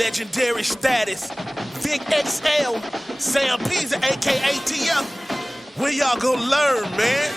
Legendary status. Vic XL, Sam Pisa, aka TF. Where y'all gonna learn, man?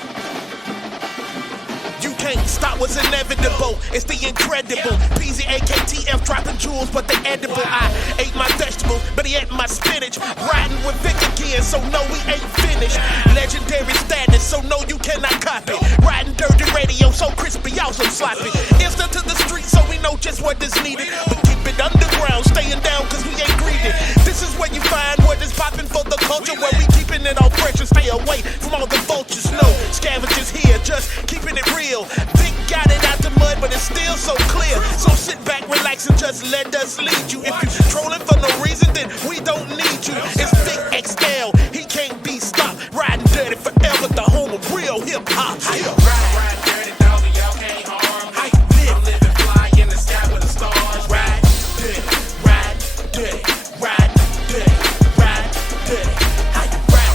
You can't stop what's inevitable. It's the incredible. PZ, AKTF, dropping jewels, but they edible. I ate my vegetables, but he ate my spinach. Riding with Vic again, so no, we ain't finished. Legendary status, so no, you cannot copy. Riding dirty radio, so crispy, also sloppy. Instant to the street, so we know just what is needed. But keep it underground, staying down, cause we ain't greedy. This is where you find what is popping for the culture, where we keeping it all fresh and stay away from all the vultures. No scavengers here, just keeping it real. Vic got it out the mud, but it's still so clear. So sit back, relax, and just let us lead you. If you trolling for no reason, then we don't need you. It's Vic XL, he can't be stopped. Riding dirty forever, the home of real hip hop. Ride dirty, dog, and y'all can't harm me. I'm living fly in the sky with the stars. Ride dirty, ride dirty, ride dirty, ride dirty.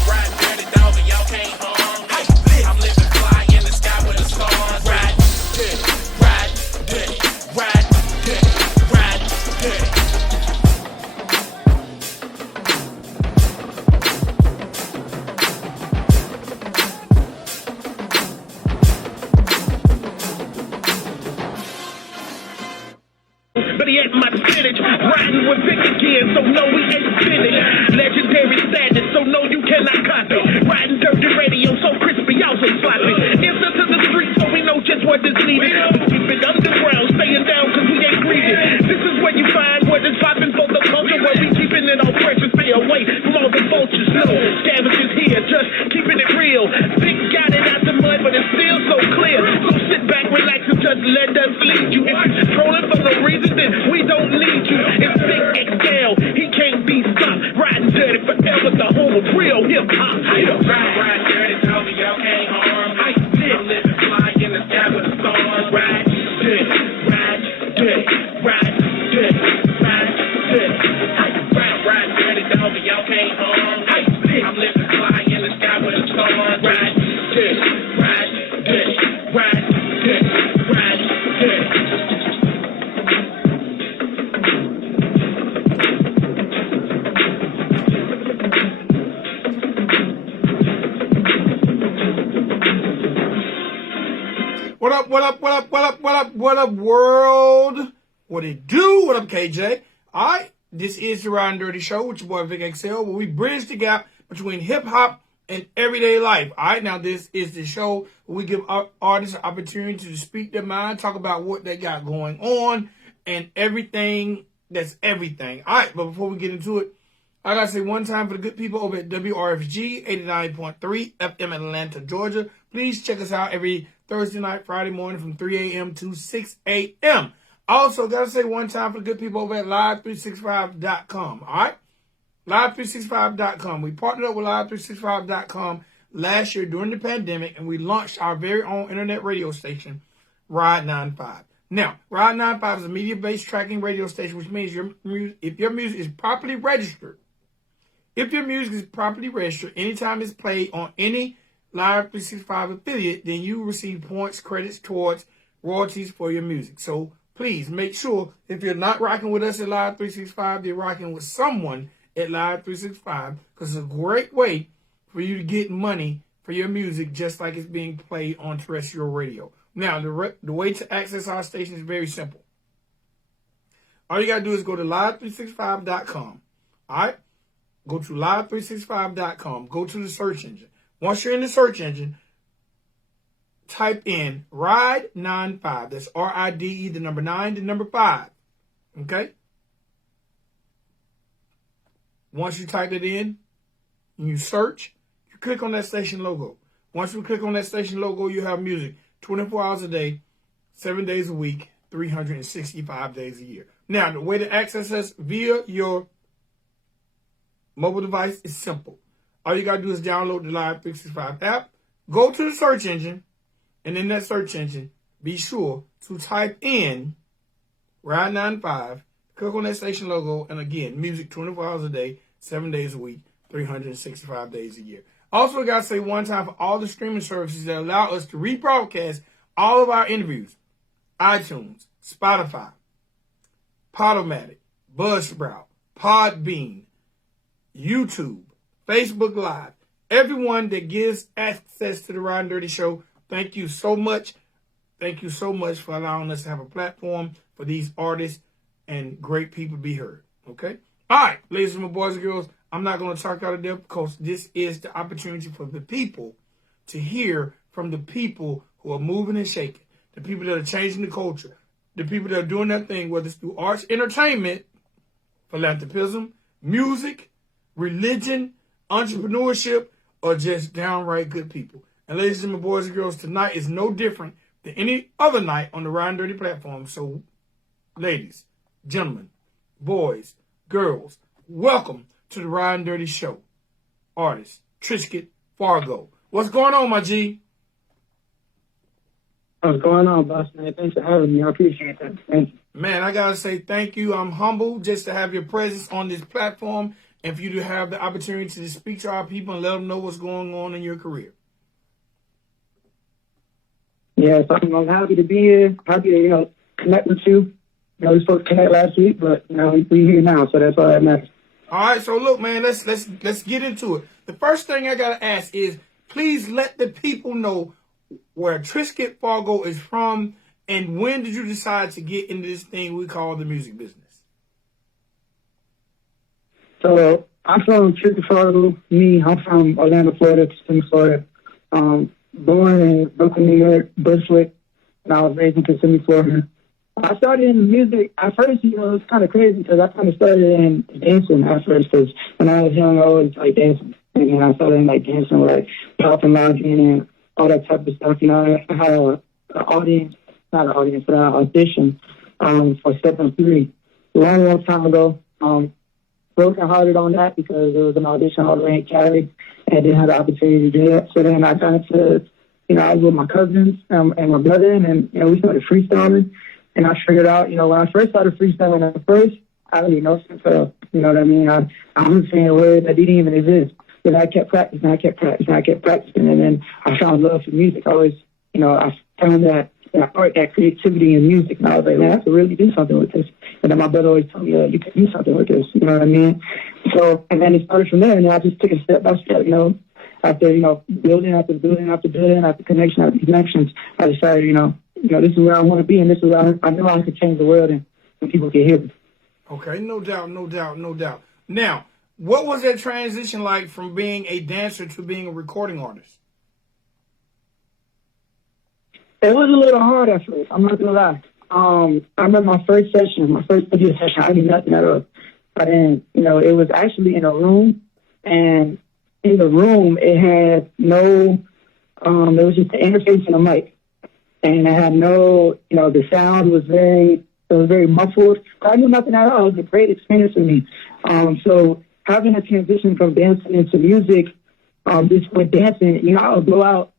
Ride dirty, dog, and y'all can't harm me. I'm living fly in the sky with the stars. Ride dirty, ride dirty, ride dirty, ride dirty. But he ain't my spinach. Riding with Vic again, so no, we ain't finished. Legendary status, so no, you cannot copy. Riding dirty radio, so crispy, also sloppy. Instant to the street, so we know just what is needed. But keep it underground, staying down, cause we ain't greedy. This is where you find what is popping for the culture, where we keeping it all fresh and stay away from all the vultures. No scavengers here, just keeping it real. Vic got it out the mud, but it's still so clear. So sit back, relax, and just let us lead you. If you trolling for no reason, then we don't need you. It's Vic XL, he can't be stopped. Riding dirty forever, the home of real hip hop. Ride dirty, dog, and y'all can't harm me. I'm living fly in the sky with the stars. Ride dirty, ride dirty, ride dirty, ride dirty. Ride dirty, dog, and y'all can't harm me. I'm living fly in the sky with the stars. Ride dirty, ride dirty, ride dirty, ride dirty. What up, what up, what up, what up, what up, what up, world? What it do? What up, KJ? All right, this is the Riding Dirty Show with your boy Vic XL, where we bridge the gap between hip-hop and everyday life. All right, now this is the show where we give artists an opportunity to speak their mind, talk about what they got going on, and everything that's everything. All right, but before we get into it, I got to say one time for the good people over at WRFG 89.3 FM Atlanta, Georgia. Please check us out every Thursday night, Friday morning from 3 a.m. to 6 a.m. Also, got to say one time for the good people over at live365.com. All right? Live365.com. We partnered up with live365.com last year during the pandemic, and we launched our very own internet radio station, Ride 95. Now, Ride 95 is a media-based tracking radio station, which means if your music is properly registered, anytime it's played on any Live 365 affiliate, then you receive points, credits towards royalties for your music. So please make sure if you're not rocking with us at Live 365, you're rocking with someone at Live 365, because it's a great way for you to get money for your music, just like it's being played on terrestrial radio. Now, the way to access our station is very simple. All you got to do is go to live365.com. All right? Go to live365.com. Go to the search engine. Once you're in the search engine, type in Ride 95. That's RIDE, the number 9, the number 5. Okay? Once you type it in and you search, you click on that station logo. Once you click on that station logo, you have music 24 hours a day, 7 days a week, 365 days a year. Now, the way to access us via your mobile device is simple. All you got to do is download the Live 365 app, go to the search engine, and in that search engine, be sure to type in Ride 95, click on that station logo, and again, music 24 hours a day, 7 days a week, 365 days a year. Also, I got to say one time for all the streaming services that allow us to rebroadcast all of our interviews: iTunes, Spotify, Podomatic, Buzzsprout, Podbean, YouTube, Facebook Live, everyone that gives access to the Ron Dirty Show, thank you so much. Thank you so much for allowing us to have a platform for these artists and great people to be heard. Okay? All right, ladies and boys and girls, I'm not going to talk out of depth because this is the opportunity for the people to hear from the people who are moving and shaking, the people that are changing the culture, the people that are doing their thing, whether it's through arts, entertainment, philanthropism, music, religion, entrepreneurship, or just downright good people. And ladies and boys and girls, tonight is no different than any other night on the Ron Dirty platform. So, ladies, gentlemen, boys, girls, welcome to the Ron Dirty Show. Artist, Trisket Fargo. What's going on, my G? What's going on, boss man? Thanks for having me. I appreciate that. Thank you. Man, I got to say thank you. I'm humbled just to have your presence on this platform and for you to have the opportunity to speak to our people and let them know what's going on in your career. Yeah, so I'm happy to be here. Happy to, connect with you. We were supposed to connect last week, but, we're here now, so that's all that matters. All right, so look, man, let's get into it. The first thing I got to ask is, please let the people know where Trisket Fargo is from, and when did you decide to get into this thing we call the music business? So I'm from Trisket Fargo. I'm from Orlando, Florida, Kissimmee, Florida. Born in Brooklyn, New York, Bushwick, and I was raised in Kissimmee, Florida. I started in music. At first, it was kind of crazy because I kind of started in dancing at first because when I was young, I always liked dancing. And then I started in dancing with pop and lounging and all that type of stuff. I had an audience, not an audience, but an audition for Step on 3 a long time ago. Broken hearted on that because it was an audition all the way in Cali and I didn't have the opportunity to do that. So then I got into, I was with my cousins and my brother and we started freestyling. And I figured out, when I first started freestyling at first, I didn't know since, you know what I mean? I was saying words that didn't even exist. But I kept practicing, and then I found love for music. I always, I found that art, that creativity in music, and I was like, man, I have to really do something with this. And then my brother always told me, you can do something with this, you know what I mean? So, and then it started from there, and then I just took it step by step, after, building after building after building after connection after connections, I decided, this is where I want to be, and this is where I know I can change the world, and people can hear me. Okay, no doubt. Now, what was that transition like from being a dancer to being a recording artist? It was a little hard at first. I'm not gonna lie. I remember my first studio session. I knew nothing at all. But then, it was actually in a room, and in the room it had no. It was just the interface and a mic, and it had no. The sound was very muffled. I knew nothing at all. It was a great experience for me. So having a transition from dancing into music, just with dancing, I would go out.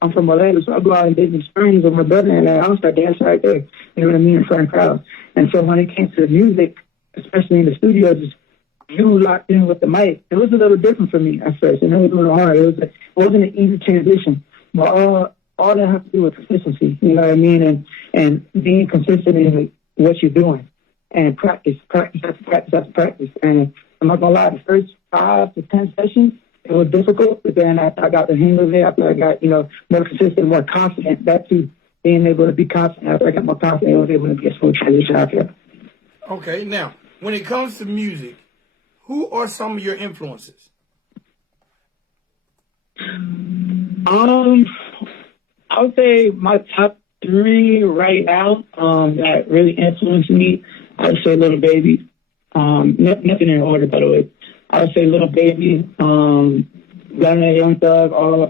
I'm from Orlando, so I'll go out in Disney Springs with my brother, and I'll start dancing right there. You know what I mean? In front of crowds. And so when it came to the music, especially in the studio, just you locked in with the mic. It was a little different for me at first, and it was a little hard. It wasn't an easy transition, but all that has to do with consistency. You know what I mean? And being consistent in what you're doing, and practice. And I'm not gonna lie, the first 5 to 10 sessions, it was difficult, but then I got the hang of it. After I got, more consistent, more confident, that too, being able to be confident. After I got more confident, I was able to be a smooth transition out there. Okay, now, when it comes to music, who are some of your influences? I would say my top 3 right now that really influenced me, I would say Little Baby. Nothing in order, by the way. I would say Little Baby, Gunna, Young Thug, all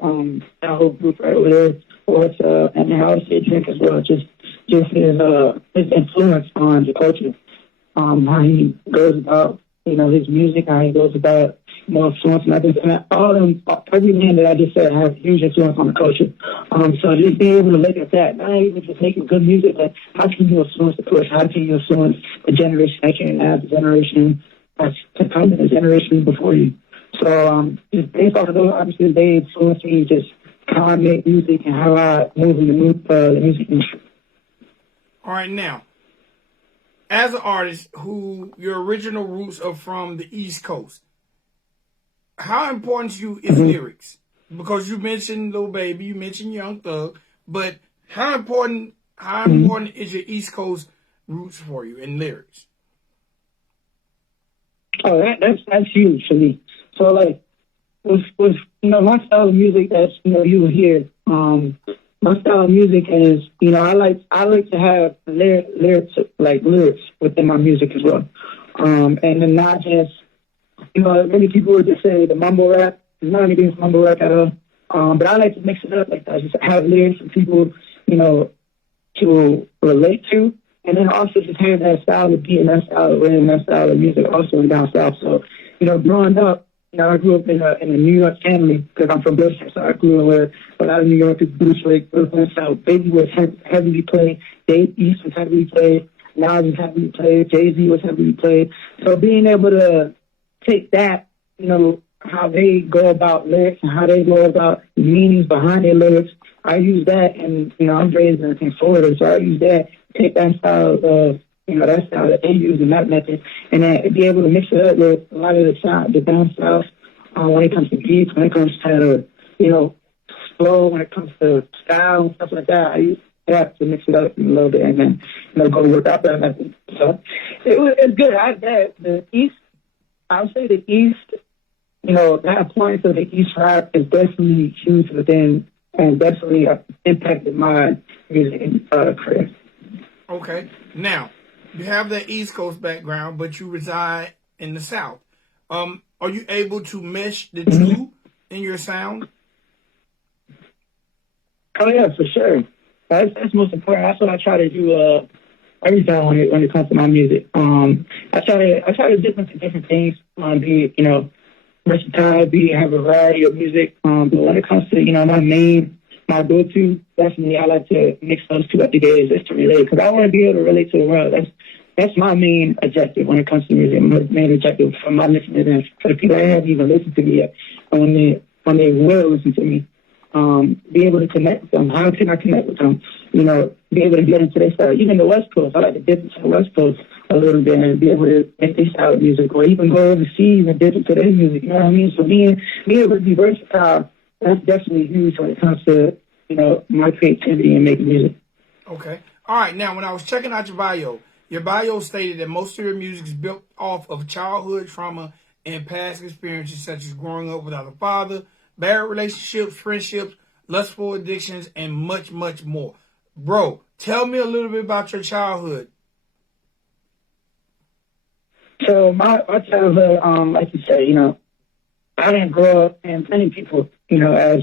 that whole group right over there. And then I would say Drake as well. Just his influence on the culture. How he goes about, his music, how he goes about more influence and others. And every man that I just said has huge influence on the culture. So just being able to look at that, not even just making good music, but how can you influence the culture? How can you influence the generation that came out, the generation that's to come, the generation before you? So just based off of those, obviously they influence me just how I make music and how I move in the music industry. All right, now, as an artist who your original roots are from the East Coast, how important to you is lyrics? Because you mentioned Lil Baby, you mentioned Young Thug, but how important is your East Coast roots for you in lyrics? Oh, that's huge for me. So like, with my style of music that's you will hear. My style of music is I like to have lyrics within my music as well, and then not just many people would just say the mumble rap. There's not anything mumble rap at all. But I like to mix it up like that, just have lyrics for people to relate to, and then also just have that style of beat and that style of rhythm, that style of music also down south. So growing up. I grew up in a New York family because I'm from Brooklyn, so I grew up where a lot of New Yorkers, Brooklyn, so Baby was heavily played, Dave East was heavily played, Nas was heavily played, Jay-Z was heavily played. So being able to take that, how they go about lyrics and how they go about the meanings behind their lyrics, I use that, and I'm raised in Florida, so I use that, take that style of that style that they use in that method, and then be able to mix it up with a lot of the sound, the down south, when it comes to beats, when it comes to, flow, when it comes to style and stuff like that. I use that to mix it up a little bit and then, go work out that method. So it's good. The East, I would say the East, that appliance of the East rap is definitely huge within and definitely impacted my music career. Okay. Now, you have the East Coast background, but you reside in the South. Are you able to mesh the two in your sound? Oh yeah, for sure. That's most important. That's what I try to do every time when it comes to my music. I try to dip into different things. Be versatile, have a variety of music. But when it comes to my go-to, definitely I like to mix those two up together just to relate, because I want to be able to relate to the world. That's my main objective when it comes to music. My main objective for my listeners and for the people that haven't even listened to me yet, when they will listen to me, be able to connect with them. How can I connect with them? Be able to get into their style. Even the West Coast, I like to dip into the West Coast a little bit and be able to make their style of music, or even go overseas and dip into their music. You know what I mean? So being able to be versatile, that's definitely huge when it comes to, my creativity and making music. Okay. All right. Now, when I was checking out your bio stated that most of your music is built off of childhood trauma and past experiences such as growing up without a father, bad relationships, friendships, lustful addictions, and much, much more. Bro, tell me a little bit about your childhood. So my childhood, like you said, I didn't grow up, and many people, as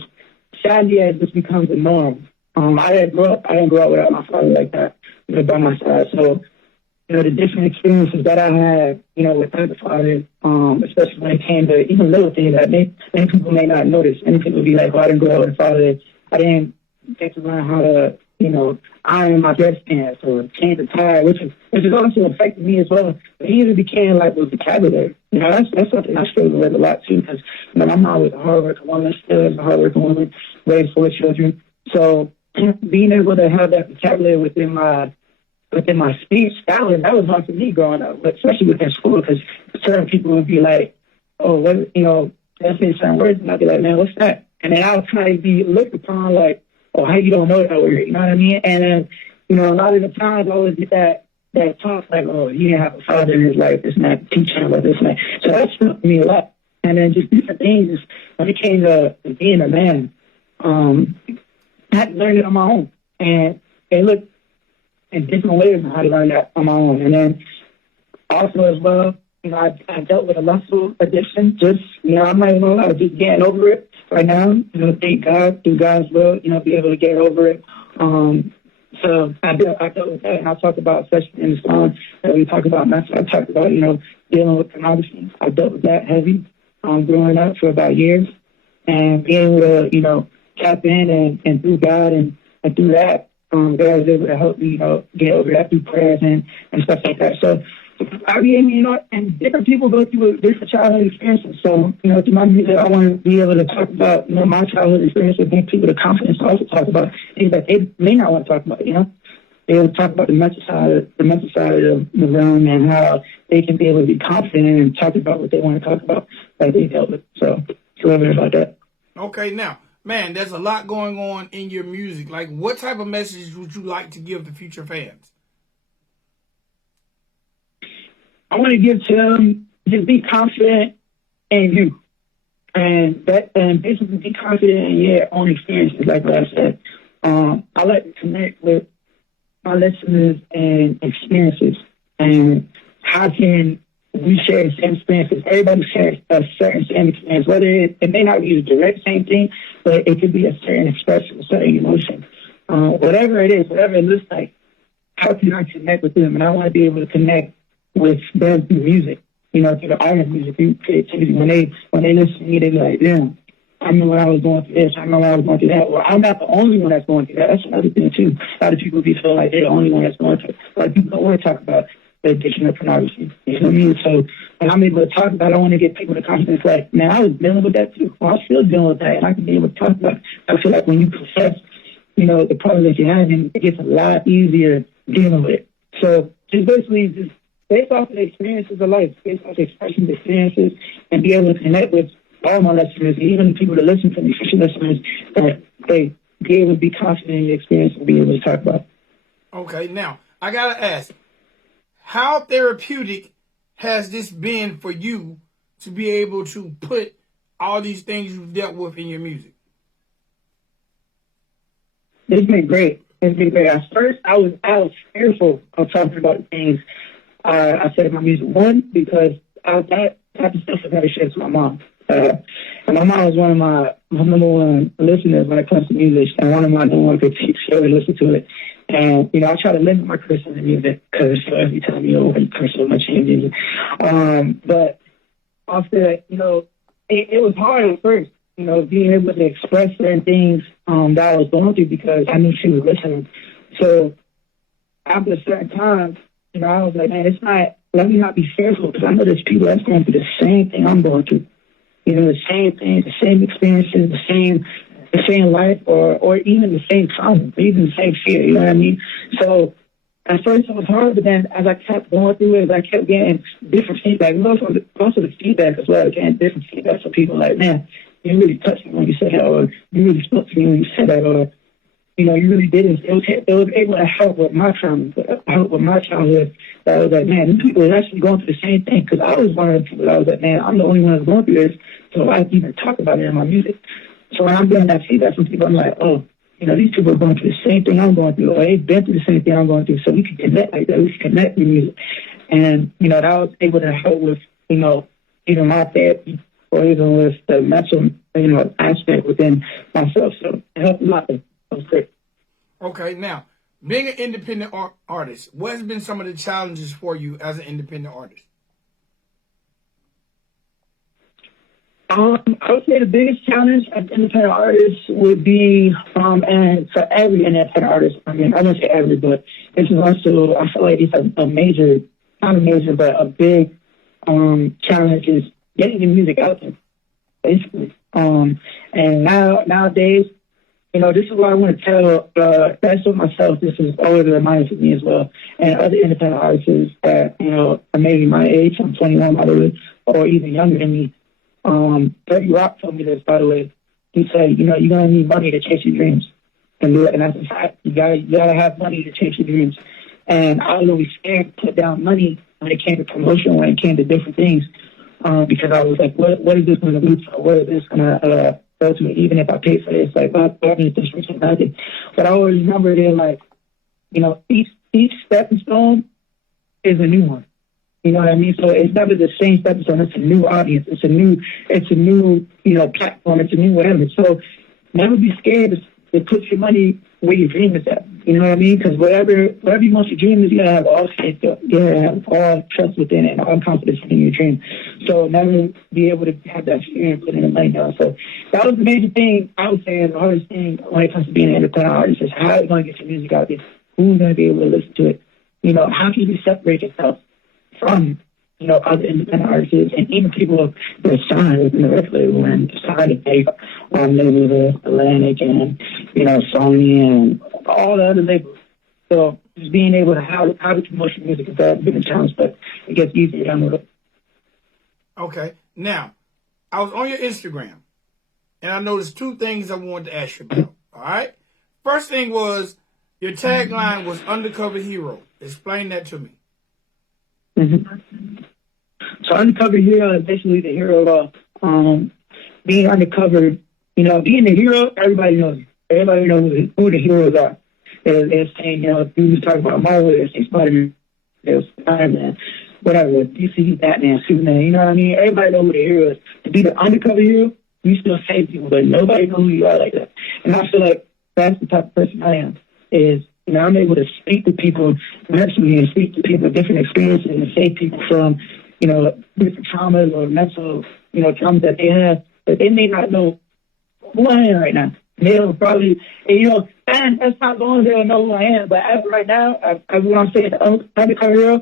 sadly as this becomes the norm, I didn't grow up without my father like that, by my side. So, the different experiences that I had, without the father, especially when it came to even little things that many people may not notice. Many people be like, I didn't grow up with a father. I didn't get to learn how to, iron my dress pants or change the tire, which is also affected me as well. But he even became like with vocabulary. That's something I struggle with a lot too, because my mom was a hard working woman, still is a hard working woman, raised 4 children. So being able to have that vocabulary within my speech style, that was hard for me growing up, but especially within school, because certain people would be like, oh, what, that's in certain words, and I'd be like, man, what's that? And then I would try to be looked upon like, oh, how you don't know that word? You know what I mean? And then, a lot of the times I always get that talk like, oh, he didn't have a father in his life, it's not teaching about this and that. So that stuck me a lot. And then just different things, when it came to being a man, I had to learn it on my own. And look, in different ways on how to learn that on my own. And then also as well, I dealt with a lustful addiction. Just, I'm not even gonna lie, just getting over it right now. Thank God, through God's will, be able to get over it. So I dealt with that, and I talk about, especially in the song that we talk about, I talked about, dealing with pornography. I dealt with that heavy, growing up for about years, and being able to, tap in and through God and through that, God was able to help me, get over that through prayers and stuff like that. So, I mean, and different people go through different childhood experiences. So, through my music, I want to be able to talk about, my childhood experiences and give people the confidence to also talk about things that they may not want to talk about, be able to talk about the mental side of the realm and how they can be able to be confident and talk about what they want to talk about that they dealt with. So it's a little bit about that. Okay, now, man, there's a lot going on in your music. Like, what type of message would you like to give the future fans? I want to give to them, just be confident in you. And basically be confident in your own experiences, like what I said. I like to connect with my listeners and experiences. And how can we share the same experiences? Everybody shares a certain same experience, whether it may not be the direct same thing, but it could be a certain expression, a certain emotion. Whatever it is, whatever it looks like, how can I connect with them? And I want to be able to connect with them through music, through the art of music, through creativity. When they listen to me, they be like, damn, I remember I was going through this, I remember I was going through that. Well, I'm not the only one that's going through that. That's another thing, too. A lot of people feel like they're the only one that's going through it. A lot of people don't want to talk about the addiction of pornography. You know what I mean? So when I'm able to talk about it, I want to get people the confidence like, man, I was dealing with that, too. Well, I'm still dealing with that, and I can be able to talk about it. I feel like when you confess, the problem that you're having, it gets a lot easier dealing with it. So just basically based off of the experiences of life, based off the expressions, experiences, and be able to connect with all my listeners, even the people that listen to me, future listeners, that they be able to be confident in the experience and be able to talk about it. Okay, now, I got to ask, how therapeutic has this been for you to be able to put all these things you've dealt with in your music? It's been great. It's been great. At first, I was fearful of talking about things I said in my music. One, because that type of stuff I never shared to my mom. And my mom was one of my number one listeners when it comes to music, and one of my number one critiques. She always listened to it. And, I try to limit my cursing in music because every time you curse so much in music. But after that, it was hard at first, being able to express certain things that I was going through because I knew she was listening. So after a certain time, I was like, man, let me not be fearful because I know there's people that's going through the same thing I'm going through. The same thing, the same experiences, the same life, or even the same trauma, even the same fear, you know what I mean? So at first it was hard, but then as I kept going through it, I kept getting different feedback. And also the feedback as well, getting different feedback from people like, man, you really touched me when you said that, or you really spoke to me when you said that, or, you really did it. It was able to help with my trauma, help with my childhood. I was like, man, these people are actually going through the same thing. Because I was one of the people that was like, man, I'm the only one that's going through this, so I can even talk about it in my music. So when I'm getting that feedback from people, I'm like, oh, these people are going through the same thing I'm going through, or they've been through the same thing I'm going through, so we can connect like that. We can connect with music. And, that was able to help with, even my therapy, or even with the mental, aspect within myself. So it helped a lot. It was great. Okay, now, being an independent artist, what has been some of the challenges for you as an independent artist? I would say the biggest challenge as an independent artist would be, and for every independent artist, I wouldn't say every, but this is also, I feel like it's a major, not a major, but a big challenge is getting your music out there, basically. And nowadays, this is what I want to tell, that's for myself, this is always a reminder for me as well, and other independent artists that, are maybe my age, I'm 21 by the way, or even younger than me. 30 Rock told me this, by the way. He said, you're going to need money to chase your dreams. And that's a fact. You gotta have money to chase your dreams. And I was always scared to put down money when it came to promotion, when it came to different things, because I was like, what is this going to lead to? What is this going to go to? Even if I pay for this, like, what is this for nothing? But I always remember it like, each stepping stone is a new one. You know what I mean? So it's never the same stepping stone. It's a new audience. It's a new, platform. It's a new whatever. So never be scared to put your money where your dream is at. You know what I mean? Because whatever you want your dream is, you gotta have all faith. You gotta have all trust within it and all confidence in your dream. So never be able to have that fear and put in the money down. So that was the major thing I would say is the hardest thing when it comes to being an independent artist is how are you going to get your music out there? Who's going to be able to listen to it? How can you separate yourself from, other independent artists and even people that signed within the record label and decided to take labels Atlantic and, Sony and all the other labels. So just being able to how to promote your music has been a challenge, but it gets easier down the road. Okay. Now, I was on your Instagram, and I noticed two things I wanted to ask you about. All right. First thing was your tagline was "Undercover Hero." Explain that to me. Mm-hmm. So Undercover Hero is basically the hero of being undercover. You know, being the hero, everybody knows. Everybody knows who the heroes are. They're saying, you know, people talk about Marvel, they're saying Spider-Man, they're Spider-Man, whatever, DC, Batman, Superman, you know what I mean? Everybody knows who the hero is. To be the undercover hero, you still save people, but nobody knows who you are like that. And I feel like that's the type of person I am, is, you know, I'm able to speak to people mentally and speak to people with different experiences and save people from, you know, different traumas or mental, you know, traumas that they have that they may not know who I am right now. They'll probably, and, you know, and that's not long they'll know who I am. But as of right now, what I'm saying, the undercover hero,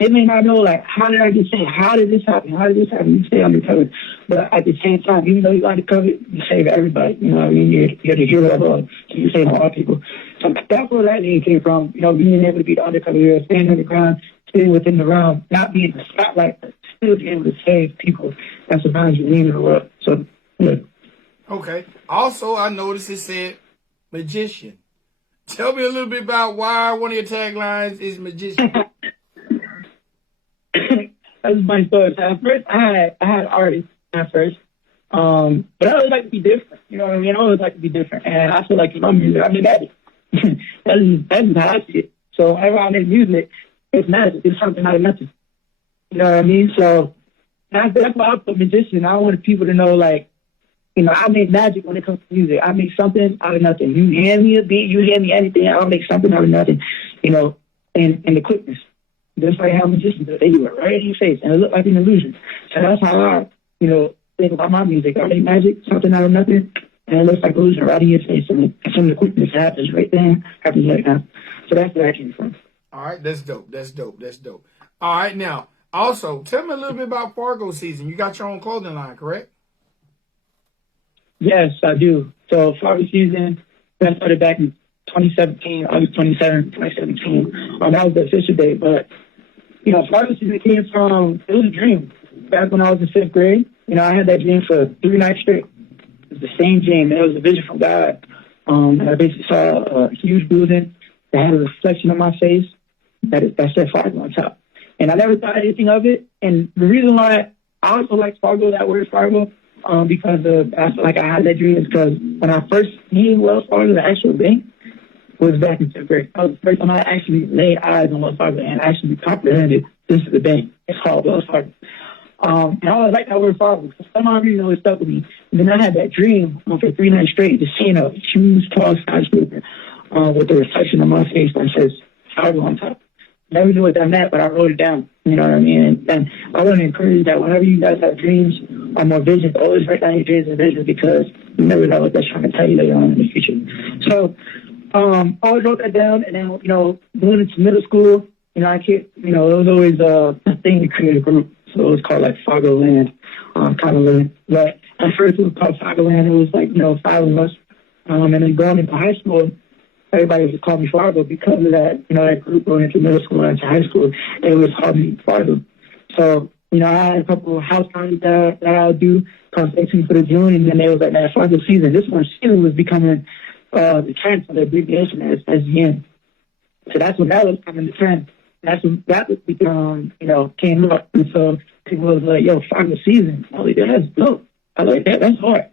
they may not know, like, how did I get saved? How did this happen? How did this happen? You stay undercover. But at the same time, even though you're undercover, you save everybody. You know what I mean? You're the hero of all. So you save all people. So that's where that name came from. You know, being able to be the undercover hero, staying underground, staying within the realm, not being the spotlight, but still being able to save people that surround you in the world. So, yeah. Okay. Also, I noticed it said magician. Tell me a little bit about why one of your taglines is magician. That's my story. So at first, I had artists at first, but I always like to be different. You know what I mean? I always like to be different, and I feel like in my music, I mean magic. that's how I see it. So whenever I make music, it's magic. It's something out of nothing. You know what I mean? So that's why I put magician. I wanted people to know, like, you know, I make magic when it comes to music. I make something out of nothing. You hand me a beat, you hand me anything, I'll make something out of nothing, you know, and the quickness. Just like how magicians do. They do it right in your face, and it look like an illusion. So that's how I, you know, think about my music. I make magic, something out of nothing, and it looks like an illusion right in your face. And some of the quickness happens right there, happens right now. So that's where I came from. All right, that's dope. That's dope. That's dope. All right, now, also, tell me a little bit about Fargo season. You got your own clothing line, correct? Yes, I do. So Fargo season, that started back in 2017, August 27th, 2017. That was the official date. But, you know, Fargo season came from, it was a dream. Back when I was in 5th grade, you know, I had that dream for 3 nights straight. It was the same dream. It was a vision from God. I basically saw a huge building that had a reflection on my face that said Fargo on top. And I never thought anything of it. And the reason why I also like Fargo, that word Fargo, because I feel like I had that dream is because when I first seen Wells Fargo, the actual bank, was back in 5th grade. That was the first time I actually laid eyes on Wells Fargo and actually comprehended this is the bank. It's called Wells Fargo. And I always liked that word Fargo. For some odd reason, it stuck with me. And then I had that dream for 3 nights straight, just seeing a huge, tall skyscraper with the reflection on my face that says Fargo on top. Never knew what that meant, but I wrote it down. You know what I mean? And I want to encourage that whenever you guys have dreams or more visions, always write down your dreams and visions because you never know what that's trying to tell you later on in the future. So I always wrote that down, and then, you know, going into middle school, you know, it was always a thing to create a group. So it was called, like, Fargo Land, kind of land. But at first it was called Fargo Land. It was, like, you know, 5 of us. And then going into high school, everybody just called me Fargo because of that, you know, that group going into middle school and into high school. They always called me Fargo. So, you know, I had a couple of house parties that I would do called 18 for the June, and then they was like, man, Fargo season. This one season was becoming the trend for the abbreviation as SGN. So that's when that was becoming the trend. That's when that was become, you know, came up. And so people was like, yo, Fargo season. I was like, that's dope. I like that. That's hard.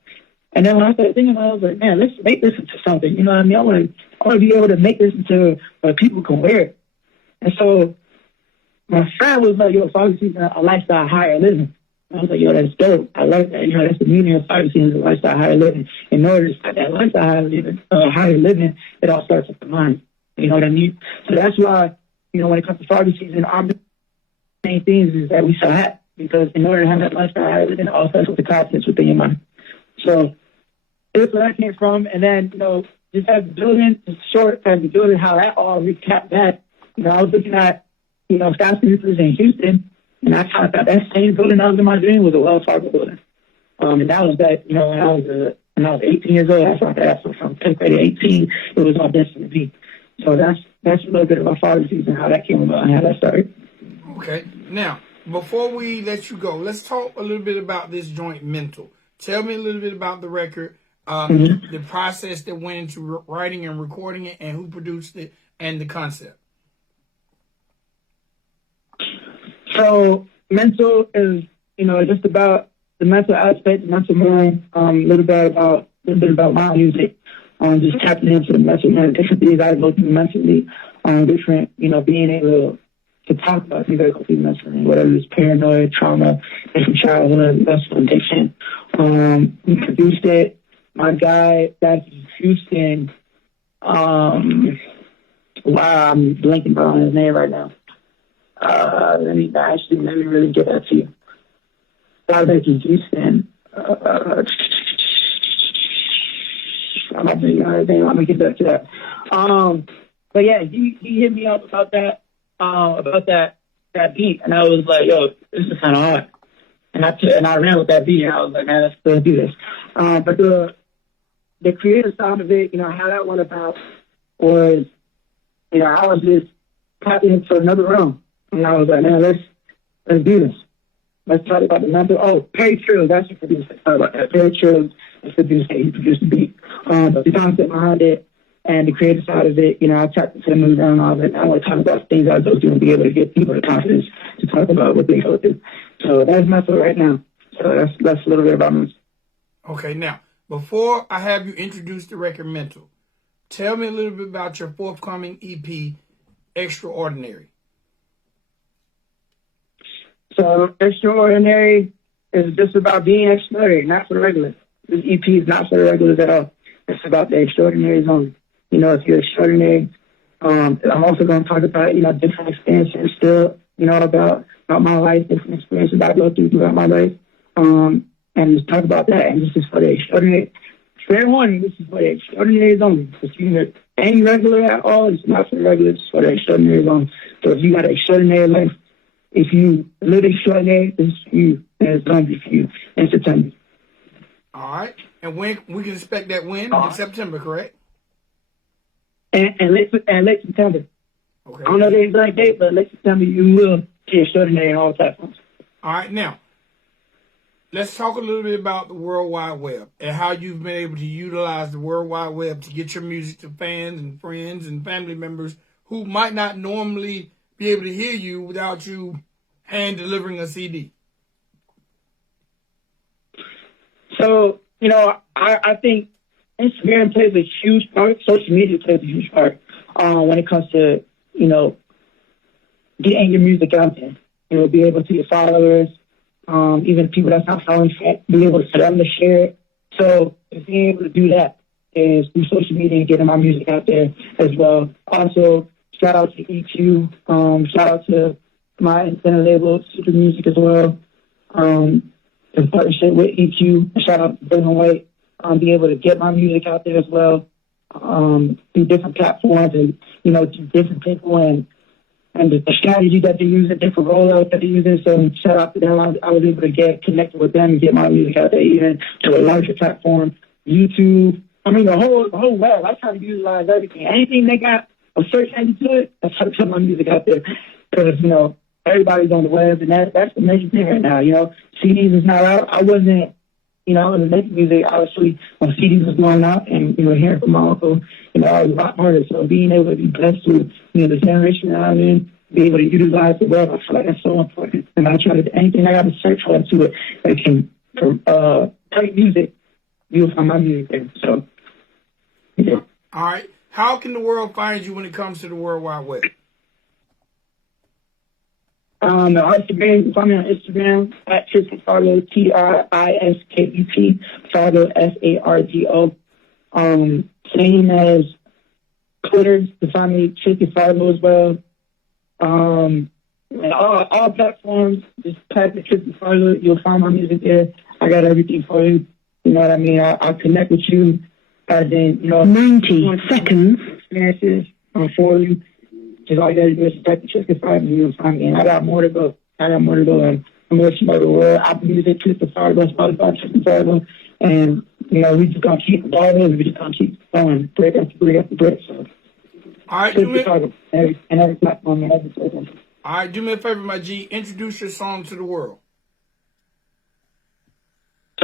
And then when I started thinking about it, I was like, man, let's make this into something. You know what I mean? I want to be able to make this into where people can wear it. And so my friend was like, yo, Fargo season, a lifestyle higher living. I was like, yo, that's dope. I like that. You know, that's the meaning of Fargo season, is a lifestyle higher living. In order to start that lifestyle higher living, it all starts with the mind. You know what I mean? So that's why, you know, when it comes to Fargo season, our main things is that we sell hats. Because in order to have that lifestyle higher living, it all starts with the confidence within your mind. So that's where that came from. And then, you know, just as the building, just short as the building, how that all recapped that. You know, I was looking at, you know, skyscrapers in Houston, and I thought that same building that was in my dream was a Wells Fargo building. And that was that, you know, when I was 18 years old, I thought that. So from 10th grade to 18, it was my destiny to be. So that's that's a little bit of my father's season, how that came about and how that started. Okay. Now, before we let you go, let's talk a little bit about this joint Mental. Tell me a little bit about the record, the process that went into writing and recording it, and who produced it, and the concept. So Mental is, just about the mental aspect, the mental mind, a little bit about my music, just tapping into the mental mind, different things I go through mentally, different, being able to talk about things I go through mentally, whether it's paranoid, trauma, different childhood, mental addiction. We produced it. My guy, that's Houston, wow, I'm blanking on his name right now. Let me really get that to you. That's Houston. I'm gonna get back to that. But yeah, he hit me up about that beat, and I was like, yo, this is kind of hard. And I ran with that beat, and I was like, man, let's do this. But the creative side of it, how that went about was, I was just tapping into another realm, and I was like, man, let's do this. Let's talk about the mental. Oh, Perry Trills, that's the producer. Sorry about that. Perry Trills is the producer. He produced the beat. But the concept behind it and the creative side of it, I tapped into the mood and all of it. I want to talk about things I go through and be able to give people the confidence to talk about what they go through. So that's mental right now. So that's a little bit about me. Okay, now, before I have you introduce the record Mental, tell me a little bit about your forthcoming EP, Extraordinary. So Extraordinary is just about being extraordinary, not for the regular. This EP is not for the regulars at all. It's about the extraordinaries only. If you're extraordinary, I'm also going to talk about, different experiences still, about my life, different experiences that I go throughout my life, and just talk about that. And this is for the extraordinary. Fair warning, this is for the extraordinaries only. If you ain't regular at all, it's not for the regulars, it's for the extraordinaries only. So if you got an extraordinary life, if you live extraordinary, this is for you, and it's going to be for you in September. All right. And when we can expect that win in September, correct? And late September. Okay. I don't know the exact date, but late September you will see Extraordinary on all platforms. All right. Now, let's talk a little bit about the World Wide Web and how you've been able to utilize the World Wide Web to get your music to fans and friends and family members who might not normally be able to hear you without you hand delivering a CD. So, I think Instagram plays a huge part. Social media plays a huge part when it comes to, getting your music out there. Be able to your followers, even people that's not following, be able for them to share it. So being able to do that is through social media and getting my music out there as well. Also, shout out to EQ. Shout out to my independent label, Super Music as well. In partnership with EQ. Shout out to Brendan White. Be able to get my music out there as well. Through different platforms and, to different people and the strategy that they use, the different rollouts that they use. So shout out to them. I was able to get connected with them and get my music out there even to a larger platform. YouTube. The whole web. I try to utilize everything. Anything they got a search engine to it, I try to put my music out there. Because, everybody's on the web, and that's the major thing right now. CDs is not out. I wasn't, making music, obviously, when CDs was going out, and, hearing from my uncle, I was a lot harder. So being able to be blessed with, the generation that I'm in, be able to utilize the web, I feel like that's so important. And I try to do anything I got to search for to it that can play music, you'll find my music there. So, yeah. All right. How can the world find you when it comes to the World Wide Web? Instagram, you can find me on Instagram at Trisket Fargo, Triskep, Fargo, Fargo. Same as Twitter, you can find me Trisket Fargo as well. And all platforms, just type in Trisket Fargo, you'll find my music there. I got everything for you. You know what I mean? I'll connect with you. As in, 90 seconds. Experiences for you. Just all you gotta do is type in Trisket Fargo, you'll find me. And I got more to go. And I'm gonna let you know the world. Apple Music, Trisket Fargo, Spotify, Trisket Fargo. And, we just gonna keep going. We just gonna keep going. Break after break after break. So All right, Trisket Fargo. And every platform and every platform. All right, do me a favor, my G. Introduce your song to the world.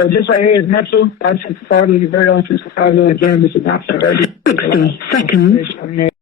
So this right here is Metro by Trisket Fargo. Your very own Trisket Fargo. Again, this is not so early. 60 seconds.